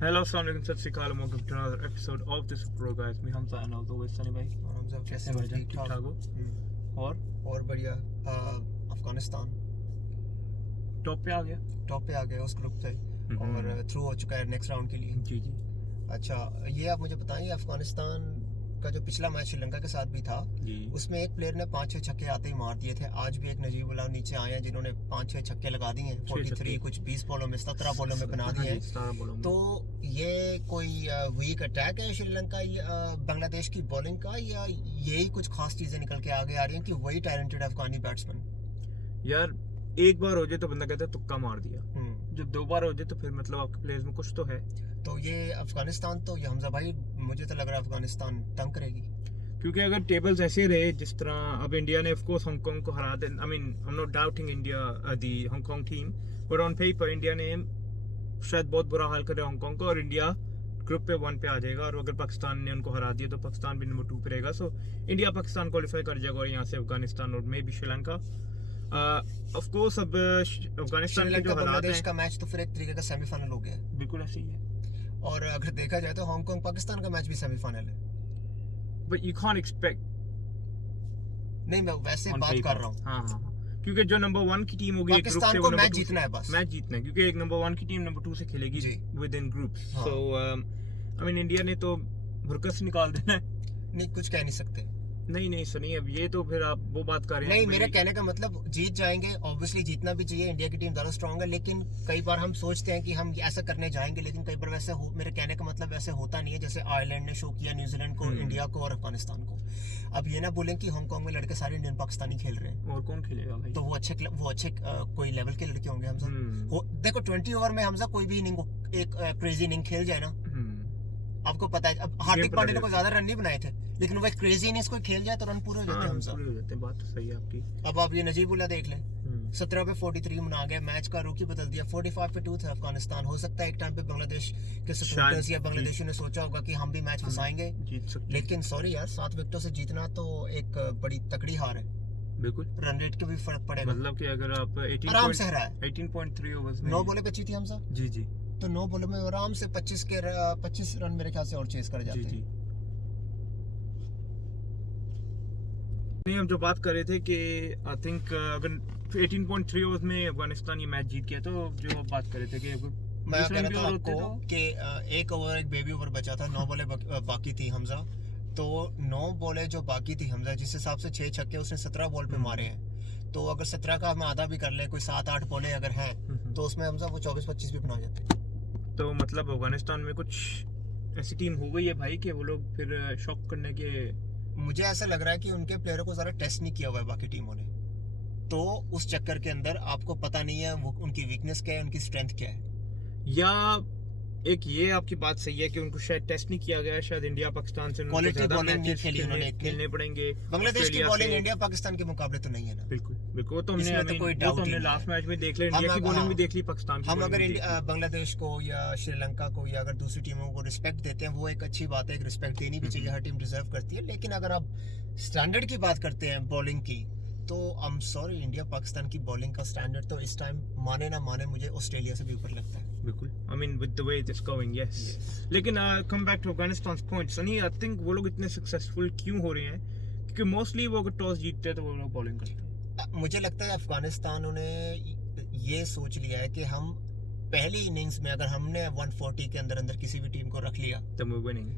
Hello, Assalamualaikum, सत श्री अकाल, welcome to another episode of this pro guys. मैं Hamza and as always Sunny भाई। और हम सब कैसे भाई ठीक ठीक ठाक हो? और बढ़िया। अफगानिस्तान टॉप पे आ गया। टॉप पे आ गया उस ग्रुप से और थ्रू हो चुका है नेक्स्ट राउंड के लिए। जी जी। अच्छा, ये आप मुझे बताइए, अफगानिस्तान का जो पिछला मैच श्रीलंका के साथ भी था उसमें एक प्लेयर ने 5-6 छक्के आते ही मार दिए थे। आज भी एक नजीबुल्लाह नीचे आए हैं जिन्होंने 5-6 छक्के लगा दिए हैं। 43 कुछ 20 बॉलों में 17 बॉलों में बना दिए हैं। तो ये कोई वीक अटैक है श्रीलंका बांग्लादेश की बॉलिंग का, या यही कुछ खास चीजें निकल के आगे आ रही हैं कि वही टैलेंटेड अफगानी बैट्समैन? यार एक बार हो जाए तो बंदा कहता है तुक्का मार दिया, जब 2 बार हो जाए तो फिर मतलब आपके प्लेयर्स में कुछ तो है। तो ये अफगानिस्तान, तो ये हमजा भाई मुझे तो लग रहा है अफगानिस्तान तंग करेगी, क्योंकि अगर टेबल्स ऐसे रहे जिस तरह अब इंडिया ने ऑफ कोर्स हांगकांग को हरा दे। I mean I am not doubting India the Hong Kong team, but on paper India ने शायद बहुत बुरा हाल करे हांगकांग को, और इंडिया ग्रुप पे 1 पे आ जाएगा। और अगर पाकिस्तान ने उनको हरा दिया तो पाकिस्तान भी नंबर 2 पे रहेगा। सो इंडिया पाकिस्तान क्वालिफाई कर जाएगा और यहाँ से अफगानिस्तान और may be Sri Lanka. Of course अब अफगानिस्तान के जो हालात हैं का मैच तो फिर एक तरीके का सेमीफाइनल हो गया। बिल्कुल ऐसे ही है। और अगर देखा जाए तो हांगकांग पाकिस्तान का मैच भी सेमीफाइनल है। बट यू कांट एक्सपेक्ट, नहीं मैं वैसे बात कर रहा हूँ। हाँ, क्योंकि जो नंबर 1 की टीम होगी पाकिस्तान को मैच जीतना है, बस मैच जीतना है, क्योंकि एक नंबर 1 की टीम नंबर 2 से खेलेगी with in group. So I mean India ने तो भुरकस निकाल देना है। नहीं, कुछ कह नहीं सकते। नहीं सनी, अब ये तो फिर आप वो बात कर रहे हैं। नहीं, मेरे कहने का मतलब जीत जाएंगे, ऑब्वियसली जीतना भी चाहिए, इंडिया की टीम ज्यादा स्ट्रांग है। लेकिन कई बार हम सोचते हैं कि हम ऐसा करने जाएंगे, लेकिन कई बार वैसे मेरे कहने का मतलब वैसे होता नहीं है। जैसे आयरलैंड ने शो किया न्यूजीलैंड को, इंडिया को और अफगानिस्तान को। अब ये ना बोलें कि हांगकांग में लड़के सारे इंडियन पाकिस्तानी खेल रहे हैं, और कौन खेलेगा भाई? तो वो अच्छे कोई लेवल के लड़के होंगे। हमजा देखो 20 ओवर में हमजा कोई भी इनिंग, एक क्रेजी इनिंग खेल जाए ना, आपको पता है। अब हार्दिक पांड्या ने कोई ज्यादा रन नहीं बनाए थे, लेकिन वो एक क्रेजी इनिंग्स को खेल जाए तो रन पूरे हो जाते हैं। हमजा पूरे हो जाते हैं, बात तो सही है आपकी। अब आप ये नजीबुल्लाह देख लें, 17 पे 43 बना गया, मैच का रुख ही बदल दिया। 45 पे 2 था अफगानिस्तान। हो सकता है एक टाइम पे बांग्लादेश के सपोर्टर्स या बांग्लादेशियों ने सोचा होगा कि हम भी मैच फंसाएंगे, लेकिन सॉरी यार, 7 विकेटों से जीतना तो एक बड़ी तकड़ी हार है। बिल्कुल, रन रेट के भी फर्क पड़ेगा। मतलब कि अगर आप 18 से हरा है 18.3 ओवर्स में 9 बॉलों पे जीती हमजा। जी, तो 9 बॉलों में आराम से 25 रन मेरे ख्याल से और चेस कर जाते हैं। हम जो बात कर रहे थे कि आई थिंक अगर 18.3 ओवर्स में अफगानिस्तान ये मैच जीत गया, तो जो बात कर रहे थे कि मैं कह रहा था आपको कि एक ओवर, एक बेबी ओवर बचा था, 9 बॉलें बाकी थी हमजा। तो 9 बॉलें जो बाकी थी हमजा, जिस हिसाब से 6 छक्के उसने 17 बॉल पे मारे हैं, तो अगर 17 का हम आधा भी कर लें, कोई 7-8 बॉलें अगर हैं, तो उसमें हमजा वो 24-25 भी बना जाते। तो मतलब अफगानिस्तान में कुछ ऐसी टीम हो गई है भाई कि वो लोग फिर शॉक करने के, मुझे ऐसा लग रहा है कि उनके प्लेयरों को ज़रा टेस्ट नहीं किया हुआ है बाकी टीमों ने, तो उस चक्कर के अंदर आपको पता नहीं है वो उनकी वीकनेस क्या है, उनकी स्ट्रेंथ क्या है। या एक ये आपकी बात सही है कि उनको शायद टेस्ट नहीं किया गया, शायद इंडिया पाकिस्तान से क्वालिटी बॉलिंग नहीं खेली उन्होंने, खेलने पड़ेंगे। बांग्लादेश की बॉलिंग इंडिया पाकिस्तान के मुकाबले तो नहीं है ना। बिल्कुल तो हमने लास्ट मैच में देख लिया, इंडिया की बॉलिंग भी देख ली, पाकिस्तान की। हम अगर बांग्लादेश को या श्रीलंका को या अगर दूसरी टीमों को रिस्पेक्ट देते हैं, वो एक अच्छी बात है, एक रिस्पेक्ट देनी भी चाहिए, हर टीम डिजर्व करती है। लेकिन अगर आप स्टैंडर्ड की बात करते हैं बॉलिंग की, तो I am sorry, India Pakistan की बॉलिंग का स्टैंडर्ड तो इस टाइम माने ना माने मुझे ऑस्ट्रेलिया से भी ऊपर लगता है। बिल्कुल, I mean with the way it is going, yes. लेकिन come back to Afghanistan point, Sunny I think वो लोग इतने सक्सेसफुल क्यों हो रहे हैं? क्योंकि मोस्टली वो अगर टॉस जीतते हैं तो वो लोग बॉलिंग करते हैं। मुझे लगता है अफगानिस्तान ने ये सोच लिया है कि हम पहली इनिंग्स में अगर हमने 140 के अंदर किसी भी टीम को रख लिया तो विनिंग।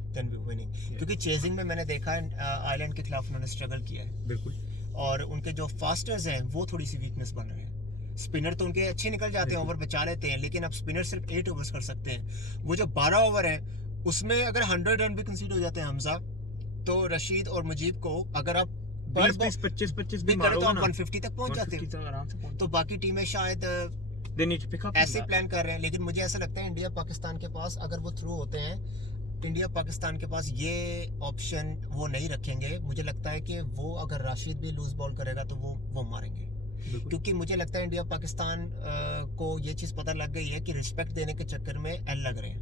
क्योंकि चेजिंग में मैंने देखा है आयरलैंड के खिलाफ उन्होंने स्ट्रगल किया है। बिल्कुल, और उनके जो फास्टर्स हैं वो थोड़ी सी वीकनेस बन रहे हैं। स्पिनर तो उनके अच्छे निकल जाते हैं, ओवर बचा लेते हैं, लेकिन अब स्पिनर सिर्फ 8 ओवर्स कर सकते हैं। वो जो 12 ओवर है उसमें अगर 100 रन भी कंसीडर हो जाते हैं हमजा, तो रशीद और मुजीब को अगर आप 20-25 भी करें तो आप 150 तक पहुंच जाते हो। तो बाकी टीमें शायद ऐसे प्लान कर रहे हैं। लेकिन मुझे ऐसा लगता है इंडिया पाकिस्तान के पास अगर वो थ्रू होते हैं, इंडिया पाकिस्तान के पास ये ऑप्शन वो नहीं रखेंगे। मुझे लगता है कि वो अगर राशिद भी लूज बॉल करेगा तो वो मारेंगे, क्योंकि मुझे लगता है इंडिया पाकिस्तान को ये चीज़ पता लग गई है कि रिस्पेक्ट देने के चक्कर में एल लग रहे हैं,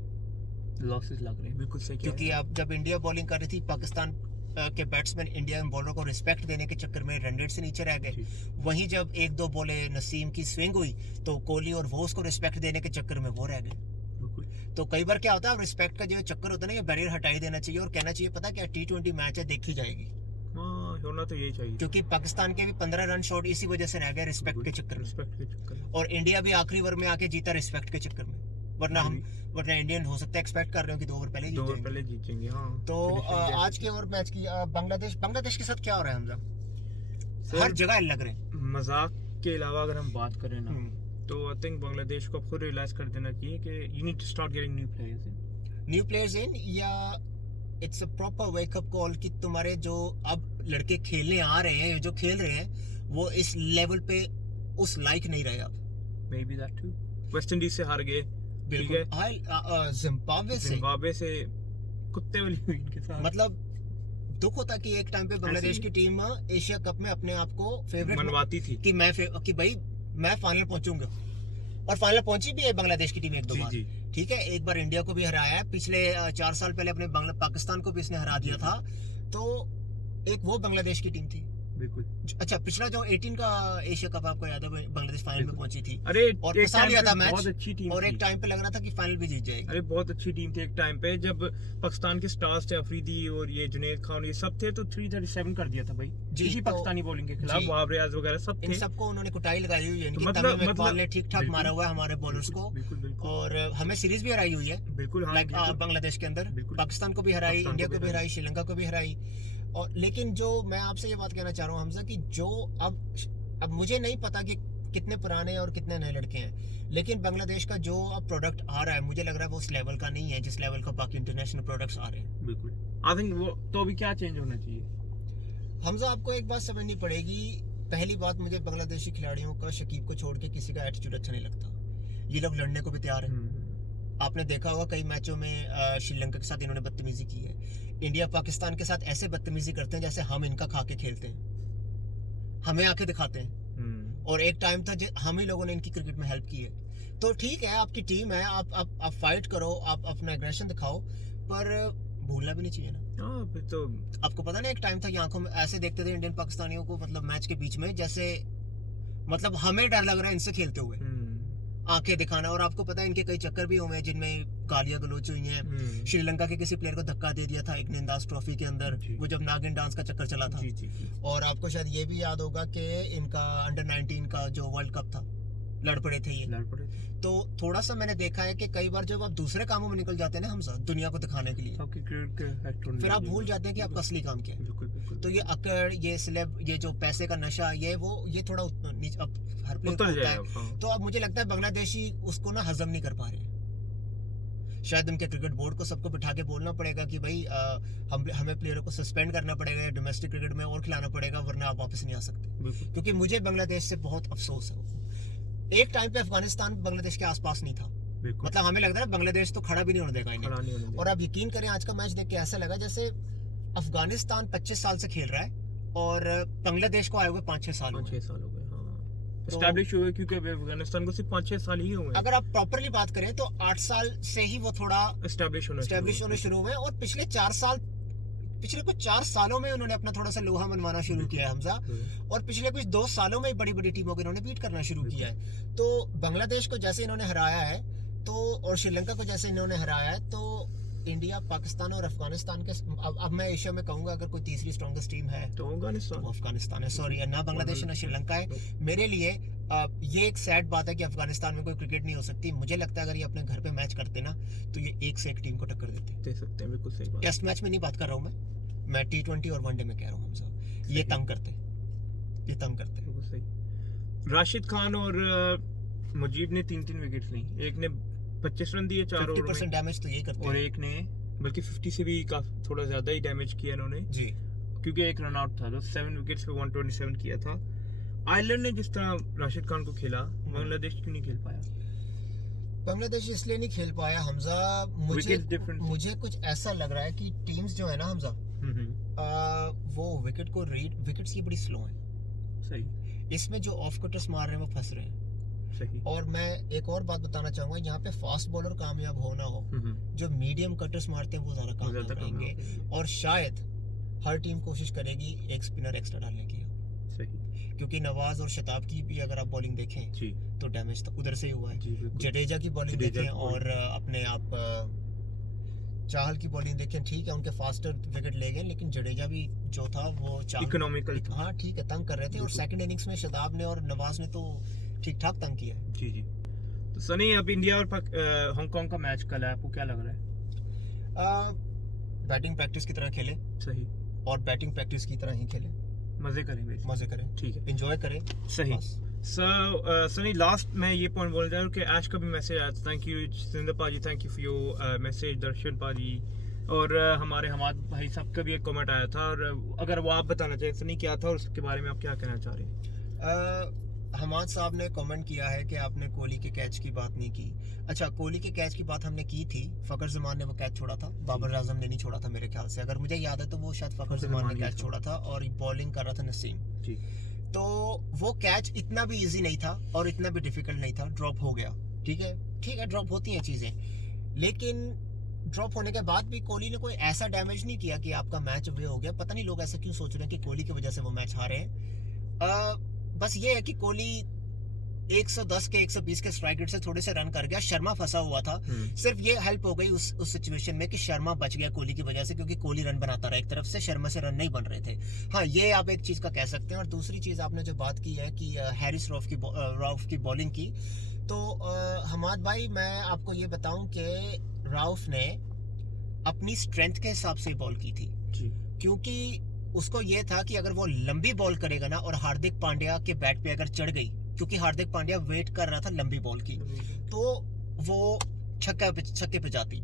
लॉसेस लग रहे हैं। बिल्कुल सही, क्योंकि अब जब इंडिया बॉलिंग कर रही थी, पाकिस्तान के बैट्समैन इंडिया बॉलर को रिस्पेक्ट देने के चक्कर में रन रेट से नीचे रह गए। वहीं जब 1-2 बॉलें नसीम की स्विंग हुई तो कोहली और वो उसको रिस्पेक्ट देने के चक्कर में वो रह गए। तो कई बार क्या होता है, रिस्पेक्ट का जो चक्कर होता है ना, ये बैरियर हटा ही देना चाहिए और कहना चाहिए पता क्या T20 मैच है, देखी जाएगी। होना तो यही चाहिए, क्योंकि पाकिस्तान के भी 15 रन शॉट इसी वजह से रह गए, रिस्पेक्ट के चक्कर में। और इंडिया भी आखिरी ओवर में आके जीता रिस्पेक्ट के चक्कर में, वरना इंडियन हो सकता है एक्सपेक्ट कर रहे हो कि 2 ओवर पहले जीतेंगे। हाँ, तो आज के ओवर मैच की बांग्लादेश के साथ क्या हो रहा है हमजा, हर जगह लग रहे हैं। मजाक के अलावा अगर हम बात करें ना, तो आई थिंक बांग्लादेश को खुद रियलाइज कर देना चाहिए कि you need to start getting new players in, या it's a proper wake up call कि तुम्हारे जो अब लड़के खेलने आ रहे हैं, जो खेल रहे हैं, वो इस लेवल पे उस लायक नहीं रहे अब। Maybe that too. West Indies से हार गए, बिल्कुल। जिम्बाब्वे से कुत्ते वाली हुई इनके साथ। मतलब दुख होता कि एक टाइम पे बांग्लादेश की टीम एशिया कप में अपने आप को फेवरेट मनवाती थी कि भाई मैं फाइनल पहुंचूंगा, और फाइनल पहुंची भी है बांग्लादेश की टीम एक दो बार। ठीक है, एक बार इंडिया को भी हराया है, पिछले 4 साल पहले अपने पाकिस्तान को भी इसने हरा दिया था। तो एक वो बांग्लादेश की टीम थी, बिल्कुल। अच्छा, पिछला जो 18 का एशिया कप आपको याद है, बांग्लादेश फाइनल में पहुंची थी। अरे और फंसा लिया था मैच, बहुत अच्छी टीम और एक टाइम पे लग रहा था कि फाइनल भी जीत जाएगी। अरे बहुत अच्छी टीम थी एक टाइम पे, जब पाकिस्तान के स्टार्स थे, अफरीदी और ये जुनैद खान, ये सब थे, तो 337 कर दिया था भाई इसी पाकिस्तानी बॉलिंग के खिलाफ। वहाब रियाज वगैरह सब थे, इन सबको उन्होंने कुटाई लगाई हुई है। मतलब ने ठीक ठाक मारा हुआ है हमारे बॉलर्स को, और हमें सीरीज भी हराई हुई है, बिल्कुल। बांग्लादेश के अंदर पाकिस्तान को भी हराई, इंडिया को भी हराई, श्रीलंका को भी हराई। और लेकिन जो मैं आपसे ये बात कहना चाह रहा हूँ हमजा, कि जो अब मुझे नहीं पता कि कितने पुराने और कितने नए लड़के हैं, लेकिन बांग्लादेश का जो अब प्रोडक्ट आ रहा है, मुझे लग रहा है वो उस लेवल का नहीं है जिस लेवल का बाकी इंटरनेशनल प्रोडक्ट्स आ रहे हैं। बिल्कुल, आई थिंक वो तो अभी क्या चेंज होना चाहिए हमजा, आपको एक बात समझनी पड़ेगी। पहली बात, मुझे बांग्लादेशी खिलाड़ियों का, शकीब को छोड़ के किसी का एटीट्यूड अच्छा नहीं लगता। ये लोग लड़ने को भी तैयार है। आपने देखा होगा कई मैचों में श्रीलंका के साथ इन्होंने बदतमीजी की है। इंडिया पाकिस्तान के साथ ऐसे बदतमीजी करते हैं जैसे हम इनका खा के खेलते हैं, हमें आके दिखाते हैं। और एक टाइम था हम ही लोगों ने इनकी क्रिकेट में हेल्प की है। तो ठीक है, आपकी टीम है, आप फाइट करो, आप अपना एग्रेशन दिखाओ, पर भूलना भी नहीं चाहिए ना। फिर तो आपको पता ना, एक टाइम था आंखों में ऐसे देखते थे इंडियन पाकिस्तानियों को, मतलब मैच के बीच में, जैसे मतलब हमें डर लग रहा है इनसे खेलते हुए, आंखें दिखाना। और आपको पता है इनके कई चक्कर भी हुए हैं जिनमें गालियां गलोच हुई हैं। श्रीलंका के किसी प्लेयर को धक्का दे दिया था एक निंदास ट्रॉफी के अंदर, वो जब नागिन डांस का चक्कर चला था। और आपको शायद ये भी याद होगा कि इनका अंडर 19 का जो वर्ल्ड कप था, लड़ पड़े थे। तो थोड़ा सा मैंने देखा है कि कई बार जब आप दूसरे कामों में निकल जाते हैं ना हमसा, दुनिया को दिखाने के लिए, फिर आप भूल जाते हैं कि आपका असली काम क्या है। तो ये अकड़, ये सिलेब, ये जो पैसे का नशा, ये थोड़ा हर प्लेयर को होता है। तो अब मुझे लगता है बांग्लादेशी उसको ना हजम नहीं कर पा रहे। शायद उनके क्रिकेट बोर्ड को सबको बिठा के बोलना पड़ेगा कि भाई हमें प्लेयरों को सस्पेंड करना पड़ेगा, डोमेस्टिक क्रिकेट में और खिलाना पड़ेगा, वरना आप वापस नहीं आ सकते। क्योंकि मुझे बांग्लादेश से बहुत अफसोस है। एक टाइम पे अफगानिस्तान बांग्लादेश के आसपास नहीं था, मतलब हमें लगता है बांग्लादेश तो खड़ा भी नहीं होने देगा इन्हें। और आप यकीन करें, आज का मैच देख के ऐसा लगा जैसे अफगानिस्तान 25 साल से खेल रहा है और बांग्लादेश को आए हुए 5-6 साल हो गए। एस्टैब्लिश हुए, क्योंकि अफगानिस्तान को सिर्फ 5-6 साल ही हुए। अगर आप प्रॉपर्ली बात करें तो 8 साल से ही वो थोड़ा एस्टैब्लिश होने शुरू हुए। और पिछले कुछ 4 सालों में उन्होंने अपना थोड़ा सा लोहा मनवाना शुरू किया है हमजा। और पिछले कुछ 2 सालों में बड़ी बड़ी टीमों को इन्होंने बीट करना शुरू किया है। तो बांग्लादेश को जैसे इन्होंने हराया है, तो और श्रीलंका को जैसे इन्होंने हराया है, तो इंडिया, पाकिस्तान और अफगानिस्तान के, अब मैं एशिया में कहूंगा अगर कोई तीसरी स्ट्रॉन्गेस्ट टीम है तो अफगानिस्तान है। सॉरी, ना बांग्लादेश ना श्रीलंका है। मेरे लिए ये एक सैड बात है कि अफगानिस्तान में कोई क्रिकेट नहीं हो सकती। मुझे लगता है अगर ये अपने घर पे मैच करते ना, तो ये एक से एक टीम को टक्कर दे सकते हैं। बिल्कुल सही बात। टेस्ट मैच में नहीं बात कर रहा हूँ मैं T20 और वनडे में कह रहा हूँ हमसे। ये तंग करते। बिल्कुल सही। राशिद खान और मुजीब ने 3-3 विकेट ली। एक ने 25 रन दिए 4 ओवर में, 50% डैमेज तो यही करते हैं। और एक ने बल्कि 50 से भी थोड़ा ज्यादा ही डैमेज किया इन्होंने जी, क्योंकि एक रन आउट था। तो 7 विकेट्स पे 127 किया था। आयरलैंड ने जिस तरह राशिद खान को खेला, बांग्लादेश क्यों नहीं खेल पाया? बांग्लादेश इसलिए नहीं खेल पाया हमजा, मुझे कुछ ऐसा लग रहा है कि टीम्स जो है ना हमजा, वो विकेट्स की बड़ी स्लो है। सही। इसमें जो ऑफ कटर्स मार रहे हैं वो फंस रहे हैं। सही। और मैं एक और बात बताना चाहूंगा, यहाँ पे फास्ट बॉलर कामयाब हो ना हो, जो मीडियम कटर्स मारते हैं वो ज्यादा कामयाब रहेंगे। और शायद हर टीम कोशिश करेगी एक स्पिनर एक्स्ट्रा डालने की। सही। क्योंकि नवाज और शताब की भी अगर आप बॉलिंग देखें जी तो डैमेज तो उधर से ही हुआ है। जी बिल्कुल। जडेजा की बॉलिंग जडेजा देखें की और अपने आप चाहल की बॉलिंग देखें, ठीक है उनके फास्टर विकेट ले गए, लेकिन जडेजा भी जो था वो इकोनॉमिकल था। हाँ ठीक है, तंग कर रहे थे। और सेकंड इनिंग्स में शताब ने और नवाज ने तो ठीक ठाक तंग किया। जी जी। तो सनी अब इंडिया और हांगकांग का मैच कल है, आपको क्या लग रहा है? बैटिंग प्रैक्टिस की तरह खेले सही, और बैटिंग प्रैक्टिस की तरह ही खेले, मजे करें, मजे करें, ठीक है, एंजॉय करें। सही। सनी लास्ट मैं ये पॉइंट बोल रहा हूँ कि ऐश का भी मैसेज आया था, thank you Jitendra paaji, thank you for your message Darshan paaji, और हमारे हमाद भाई साहब का भी एक कमेंट आया था, और अगर वो आप बताना चाहें सनी क्या था और उसके बारे में आप क्या कहना चाह रहे हैं? हमाद साहब ने कमेंट किया है कि आपने कोहली के कैच की बात नहीं की। अच्छा, कोहली के कैच की बात हमने की थी, फखर जमान ने वो कैच छोड़ा था, बाबर आजम ने नहीं छोड़ा था मेरे ख्याल से, अगर मुझे याद है तो वो शायद फखर जमान ने कैच छोड़ा था और बॉलिंग कर रहा था नसीम जी। तो वो कैच इतना भी इजी नहीं था और इतना भी डिफिकल्ट नहीं था, ड्रॉप हो गया, ठीक है ड्रॉप होती हैं चीज़ें, लेकिन ड्रॉप होने के बाद भी कोहली ने कोई ऐसा डैमेज नहीं किया कि आपका मैच वे हो गया। पता नहीं लोग ऐसा क्यों सोच रहे हैं कि कोहली की वजह से वो मैच हारे हैं। बस ये है कि कोहली 110 के 120 के स्ट्राइक रेट से थोड़े से रन कर गया, शर्मा फंसा हुआ था, सिर्फ ये हेल्प हो गई उस सिचुएशन में कि शर्मा बच गया कोहली की वजह से, क्योंकि कोहली रन बनाता रहा एक तरफ से, शर्मा से रन नहीं बन रहे थे। हाँ, ये आप एक चीज का कह सकते हैं। और दूसरी चीज आपने जो बात की है कि हैरिस राउफ की बॉलिंग की, तो हमाद भाई मैं आपको ये बताऊं कि राउफ ने अपनी स्ट्रेंथ के हिसाब से बॉल की थी, क्योंकि उसको ये था कि अगर वो लंबी बॉल करेगा ना और हार्दिक पांड्या के बैट पे अगर चढ़ गई, क्योंकि हार्दिक पांड्या वेट कर रहा था लंबी बॉल की, तो वो छक्के पे जाती।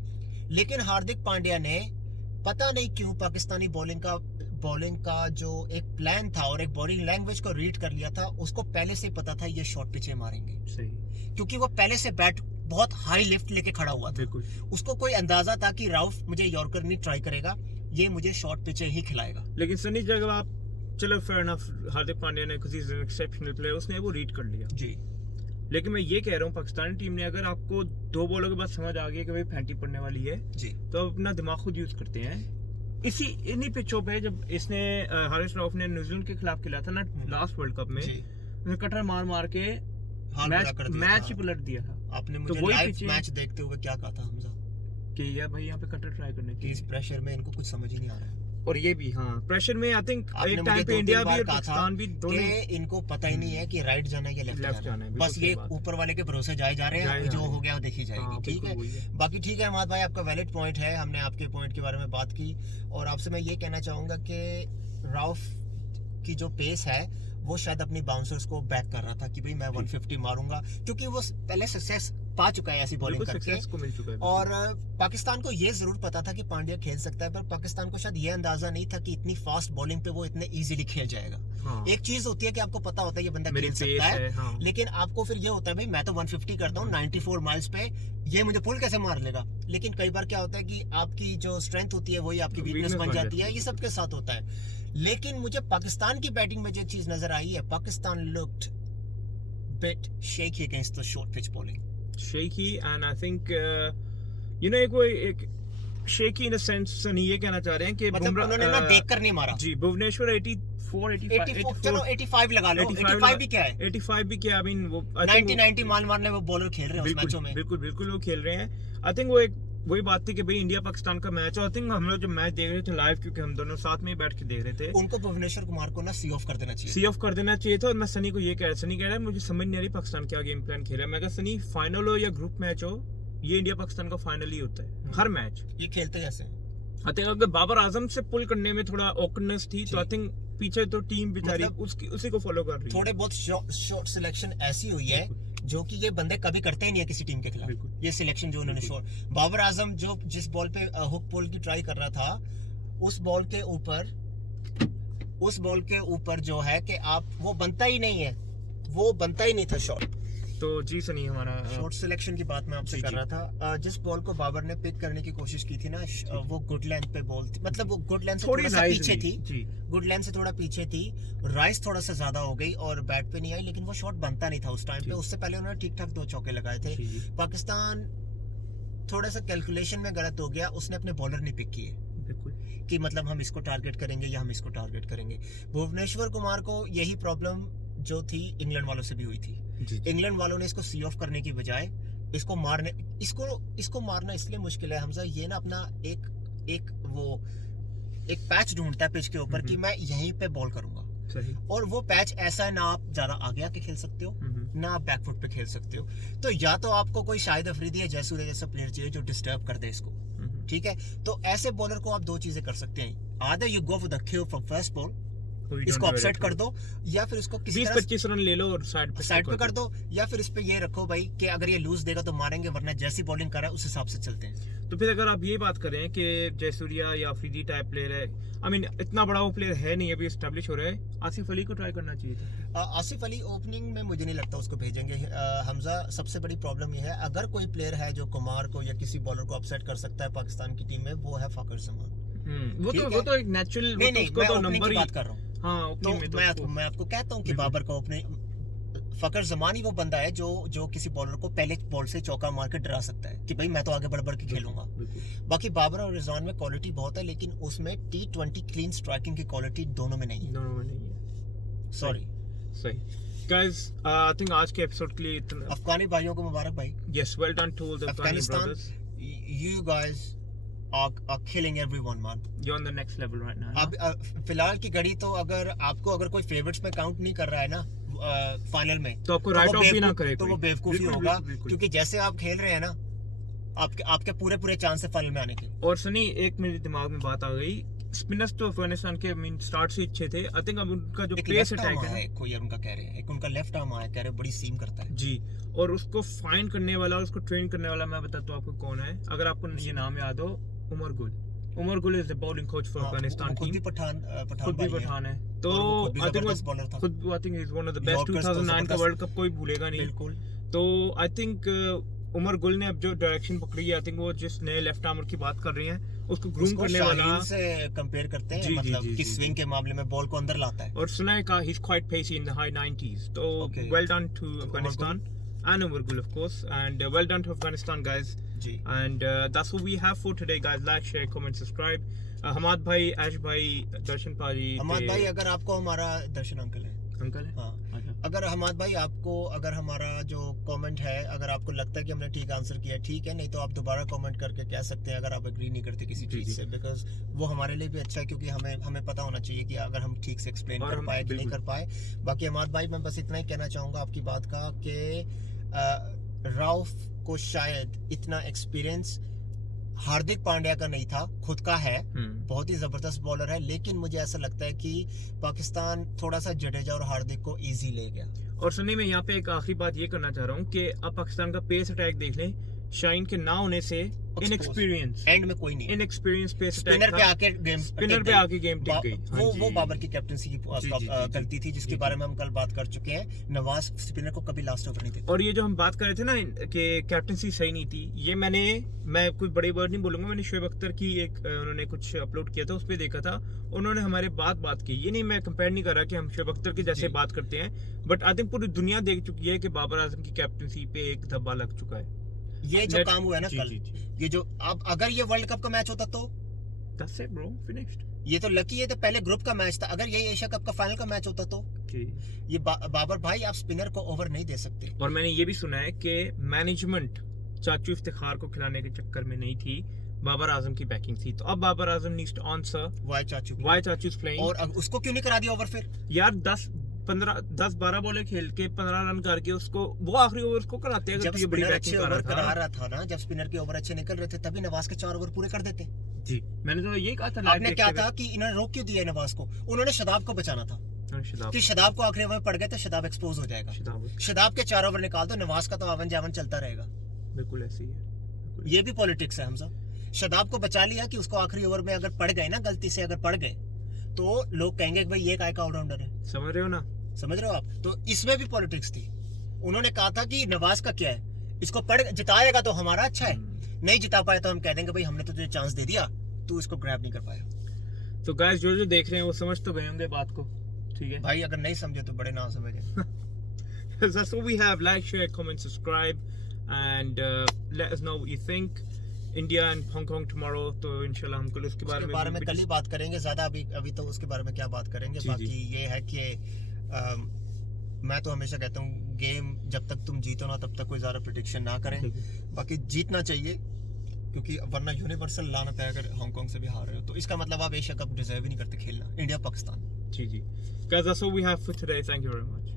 लेकिन हार्दिक पांड्या ने पता नहीं क्यों पाकिस्तानी बॉलिंग का जो एक प्लान था और एक बॉलिंग लैंग्वेज को रीड कर लिया था, उसको पहले से पता था ये शॉर्ट पिचे मारेंगे, क्योंकि वो पहले से बैट बहुत हाई लिफ्ट लेके खड़ा हुआ था। उसको कोई अंदाजा था कि राउफ मुझे यॉर्कर नहीं ट्राई करेगा, ये मुझे शॉर्ट पिचे ही खिलाएगा। लेकिन सनी जब आप चलो फेयर एनफ, हार्दिक पांड्या ने किसी एक्सेप्शनल प्लेयर उसने वो रीड कर लिया जी, लेकिन मैं ये कह रहा हूँ पाकिस्तानी टीम ने अगर आपको 2 बॉलों के बाद समझ आ गया कि भाई फैंटी पड़ने वाली है जी, तो अपना दिमाग खुद यूज करते हैं। इन्हीं पिचों पे जब इसने हारिस राउफ ने न्यूजीलैंड के खिलाफ खेला था ना लास्ट वर्ल्ड कप में, उसने कटर मार के मैच ही पलट दिया था। आपने मुझे लाइव मैच देखते हुए क्या कहा था हमजा कि यार भाई यहाँ पे कटर ट्राई करने की, इस प्रेशर में इनको कुछ समझ ही नहीं आ रहा है। और ये भी हाँ प्रेशर में आई थिंक एक टाइम पे इंडिया भी और पाकिस्तान भी दोनों इनको पता ही नहीं है कि राइट जाना है या लेफ्ट जाना है, बस ये ऊपर वाले के भरोसे जाए जा रहे हैं, जो हो गया वो देखी जाएगी। ठीक है, बाकी ठीक है हमाद भाई, आपका वैलिड पॉइंट है, हमने आपके पॉइंट के बारे में बात की। और आपसे मैं ये कहना चाहूंगा कि राउफ की जो पेस है वो शायद अपनी बाउंसर्स को बैक कर रहा था कि भाई मैं 150 मारूंगा, क्योंकि वो पहले सक्सेस पा चुका है ऐसी बॉलिंग करके को मिल चुका है। और पाकिस्तान को ये जरूर पता था कि पांड्या खेल सकता है, पर पाकिस्तान को शायद ये अंदाजा नहीं था कि इतनी फास्ट बॉलिंग पे वो इतने इजीली खेल जाएगा। हाँ। एक चीज होती है कि आपको पता होता है ये बंदा खेल सकता है, हाँ। लेकिन आपको फिर ये होता है भाई मैं तो 150 करता हूँ 94 माइल्स पे, ये मुझे पुल कैसे मार लेगा। लेकिन कई बार क्या होता है कि आपकी जो स्ट्रेंथ होती है वही आपकी वीकनेस बन जाती है, ये सबके साथ होता है। लेकिन मुझे पाकिस्तान की बैटिंग में जो चीज नजर आई है, Pakistan looked bit shaky against the short pitch bowling, shaky and I think एक shaky in a sense Sunny ये कहना चाह रहे हैं कि मतलब उन्होंने ना देखकर नहीं मारा जी। भुवनेश्वर 85 चलो 85 लगा लो, 85 भी क्या है, 85 भी क्या, आई मीन वो 90 मारने वो बॉलर खेल रहे हैं उस मैचों में, बिल्कुल वो खेल रहे हैं। आई थिंक वो एक वही बात थी कि भाई इंडिया पाकिस्तान का मैच, आई थिंक हम लोग जब मैच देख रहे थे लाइव, क्योंकि हम दोनों साथ में ही बैठ के देख रहे थे, उनको भुवनेश्वर कुमार को ना सी ऑफ कर देना चाहिए था। और मैं सनी को ये कह रहा है मुझे समझ नहीं आ रही पाकिस्तान क्या गेम प्लान खेल रहा है। मैं कहा सनी फाइनल हो या ग्रुप मैच हो, ये इंडिया पाकिस्तान का फाइनल ही होता है हर मैच। ये खेलते कैसे आई थिंक अगर बाबर आजम से पुल करने में थोड़ा ऑकवर्डनेस थी तो आई थिंक पीछे तो टीम बेचारी उसी को फॉलो कर रही है। थोड़े बहुत शॉर्ट सिलेक्शन ऐसी हुई है जो कि ये बंदे कभी करते ही नहीं है किसी टीम के खिलाफ, ये सिलेक्शन जो उन्होंने शॉर्ट। बाबर आजम जो जिस बॉल पे हुक पुल की ट्राई कर रहा था, उस बॉल के ऊपर जो है कि आप वो बनता ही नहीं है, वो बनता ही नहीं था शॉट। तो जी सनी हमारा शॉर्ट सिलेक्शन की बात मैं आपसे कर रहा था। जिस बॉल को बाबर ने पिक करने की कोशिश की थी ना, वो गुड लेंथ पे बॉल थी, मतलब वो गुड लेंथ से थोड़ा सा पीछे थी, गुड लेंथ से थोड़ा पीछे थी, राइस थोड़ा सा ज्यादा हो गई और बैट पे नहीं आई, लेकिन वो शॉट बनता नहीं था उस टाइम पे। उससे पहले उन्होंने ठीक ठाक 2 चौके लगाए थे। पाकिस्तान थोड़ा सा कैलकुलेशन में गलत हो गया, उसने अपने बॉलर नहीं पिक किए, कि मतलब हम इसको टारगेट करेंगे या हम इसको टारगेट करेंगे। भुवनेश्वर कुमार को यही प्रॉब्लम जो थी इंग्लैंड वालों से भी हुई थी। इंग्लैंड वालों ने इसको सी ऑफ करने की बजाय इसको मारना इसलिए मुश्किल है हमजा, ये ना अपना एक पैच ढूंढता है पिच के ऊपर कि मैं यहीं पे बॉल करूंगा। सही। और वो पैच ऐसा है ना आप ज्यादा आगे आके खेल सकते हो ना आप बैकफुट पे खेल सकते हो। तो या तो आपको कोई शाहिद अफरीदी या जयसूर्या जैसा प्लेयर चाहिए जो डिस्टर्ब कर दे इसको, ठीक है। तो ऐसे बॉलर को आप दो चीजें कर सकते हैं, आदर you go for the kill from first ball, इसको अपसेट कर दो, या फिर इसको किसी 20-25 रन ले लो और साइड पे कर दो, या फिर इस पे ये रखो भाई कि अगर ये लूज देगा तो मारेंगे, वरना जैसी बॉलिंग कर रहा है उस हिसाब से चलते हैं। तो फिर अगर आप ये बात करें कि जयसूर्या या अफरीदी टाइप प्लेयर है, आई मीन इतना बड़ा वो प्लेयर है नहीं, अभी एस्टेब्लिश हो रहा है, आसिफ अली को ट्राई करना चाहिए था। आसिफ अली ओपनिंग में मुझे नहीं लगता उसको भेजेंगे हमजा। सबसे बड़ी प्रॉब्लम ये है, अगर कोई प्लेयर है जो कुमार को या किसी बॉलर को अपसेट कर सकता है पाकिस्तान की टीम में, वो है फाकर जमान। वो तो एक नेचुरल, नहीं मैं ओपनिंग की बात कर रहा हूँ। हाँ, तो मैं आपको कहता हूँ कि बाबर का ओपनिंग, फकर जमान ही वो बंदा है जो किसी बॉलर को पहले बॉल से चौका मार के डरा सकता है कि भाई मैं तो आगे बढ़ के खेलूंगा। बाकी बाबर और रिजवान में क्वालिटी बहुत है, लेकिन उसमें T20 क्लीन स्ट्राइकिंग की क्वालिटी दोनों में नहीं है। सॉरी। सही गाइस, आई थिंक आज के एपिसोड के लिए अफगानी भाइयों को मुबारक भाई। Yes, well done to the Afghanistan, you guys are killing everyone man. You're on the next level right now. अब फिलहाल की घड़ी तो अगर कोई फेवरेट्स में काउंट नहीं कर रहा है ना फाइनल में, तो आपको राइट ऑफ भी ना करे तो वो बेवकूफी होगा, क्योंकि जैसे आप खेल रहे हैं ना, आपके पूरे चांस है फाइनल में आने के। और सनी, एक मेरे दिमाग में बात आ गई, स्पिनर्स तो अफगानिस्तान के मीन स्टार्ट से अच्छे थे, आई थिंक अब उनका जो पेस अटैक है, कोई यार उनका कह रहे हैं, एक उनका लेफ्ट आर्म आया, कह रहे बड़ी सीम करता है जी, और उसको फाइंड करने वाला, उसको ट्रेन करने वाला मैं बताता हूँ आपको कौन है, अगर आपको ये नाम याद हो, Umar Gul is the bowling coach for Afghanistan team. खुद भी पठान है, तो I think is one of the best. 2009 का वर्ल्ड कप कोई भूलेगा नहीं। बिल्कुल। तो आई थिंक उमर गुल ने अब जो डायरेक्शन पकड़ी है, आई थिंक वो जिस नए लेफ्ट आर्मर की बात कर रही हैं, उसको ग्रूम करने वाला से कंपेयर करते हैं, मतलब कि स्विंग के मामले में बॉल को अंदर लाता है। और सुना है का he is quite pacy in the high 90s, तो well done to Afghanistan and Umar Gul of course, and well done to Afghanistan guys. And that's what we have for today guys. Like, share, comment, subscribe. Hamad bhai, Ash bhai, Darshan Paji, Hamad bhai, अगर आपको हमारा दर्शन uncle है हाँ, अगर हमाद भाई आपको अगर हमारा जो कमेंट है, अगर आपको लगता है कि हमने ठीक आंसर किया, ठीक है, नहीं तो आप दोबारा कमेंट करके कह सकते हैं अगर आप एग्री नहीं करते किसी चीज से, बिकॉज वो हमारे लिए भी अच्छा है, क्योंकि हमें पता होना चाहिए कि अगर हम ठीक से एक्सप्लेन कर पाए कि नहीं कर पाए। बाकी हमाद भाई, मैं बस इतना ही कहना चाहूंगा आपकी बात का कि राउफ को शायद इतना एक्सपीरियंस हार्दिक पांड्या का नहीं था, खुद का है, बहुत ही जबरदस्त बॉलर है, लेकिन मुझे ऐसा लगता है कि पाकिस्तान थोड़ा सा जडेजा और हार्दिक को इजी ले गया। और सुनिए, मैं यहाँ पे एक आखिरी बात ये करना चाह रहा हूँ कि अब पाकिस्तान का पेस अटैक देख लें, शाइन के ना होने से इनएक्सपीरियंस एंड में कोई नहीं, इनएक्सपीरियंस पेस अटैक स्पिनर पे आके गेम टिक गई। वो बाबर की कैप्टनसी की गलती थी, जिसके बारे में हम कल बात कर चुके हैं। नवाज स्पिनर को कभी लास्ट ओवर नहीं देता। और ये जो हम बात कर रहे थे ना कि कैप्टनसी सही नहीं थी, ये मैं कोई बड़े वर्ड नहीं बोलूंगा, मैंने शोएब अख्तर की एक उन्होंने कुछ अपलोड किया था, उस पर देखा था, उन्होंने हमारे बात की। ये नहीं, मैं कंपेयर नहीं कर रहा कि हम शोएब अख्तर की जैसे बात करते हैं, बट आई थिंक पूरी दुनिया देख चुकी है कि बाबर आजम की कैप्टनसी पे एक धब्बा लग चुका है। ये जो काम हुआ है ना कल, ये जो अब अगर ये वर्ल्ड कप का मैच होता तो that's it bro, finished. ये तो लकी है, तो पहले ग्रुप का मैच था, अगर ये एशिया कप का फाइनल का मैच होता तो ये बाबर भाई आप स्पिनर को ओवर नहीं दे सकते। और मैंने ये भी सुना है कि मैनेजमेंट चाचू इफ्तिखार को खिलाने के चक्कर में नहीं थी, बाबर आजम की बैकिंग थी। तो अब Babar Azam needs to answer why चाचू इज प्लेइंग, और उसको क्यों नहीं करा दिया ओवर? फिर यार 10-12 बॉलें खेल के 15 रन करके उसको वो आखिरी ओवर उसको कराते हैं। जब स्पिनर अच्छे ओवर करा रहा था ना, जब स्पिनर के ओवर अच्छे निकल रहे थे, तभी नवाज के 4 ओवर पूरे कर देते जी। मैंने तो यही कहा था, आपने क्या था कि इन्होंने रोक क्यों दिया नवाज को? उन्होंने शदाब को बचाना था कि शदाब को आखिरी ओवर पड़ गए तो शदाब एक्सपोज हो जाएगा। शदाब के 4 ओवर निकाल दो, नवाज का तो आवन जावन चलता रहेगा। बिल्कुल ऐसे ही है, ये भी पॉलिटिक्स है हमजा। शदाब को बचा लिया कि उसको आखिरी ओवर में अगर पड़ गए ना, गलती से अगर पड़ गए तो लोग कहेंगे कि भाई ये काय का ऑलराउंडर है। समझ रहे हो आप? तो इसमें भी पॉलिटिक्स थी। उन्होंने कहा था कि नवाज का क्या है, इसको जिताएगा तो हमारा अच्छा है, नहीं जिता पाए तो हम कह देंगे भाई हमने तो तुझे चांस दे दिया, तू इसको ग्रैब नहीं कर पाया। तो गाइस जो देख रहे हैं वो समझ तो गए होंगे बात को, ठीक है भाई? अगर नहीं समझे तो बड़े ना समझे। That's what we have. Like, share, comment, subscribe, and let us know what you think. India and Hong Kong tomorrow, तो इंशाल्लाह हम कल उसके बारे में कल ही बात करेंगे ज़्यादा। अभी तो उसके बारे में क्या बात करेंगे। बाकी ये है कि मैं तो हमेशा कहता हूँ गेम जब तक तुम जीतो ना तब तक कोई ज़्यादा प्रेडिक्शन ना करें। बाकी जीतना चाहिए, क्योंकि वरना यूनिवर्सल लानत है अगर हांगकांग से भी हार रहे हो तो इसका मतलब आप एशिया कप डिजर्व ही नहीं करते खेलना। इंडिया पाकिस्तान। जी guys, that's all we have for today. Thank you very much.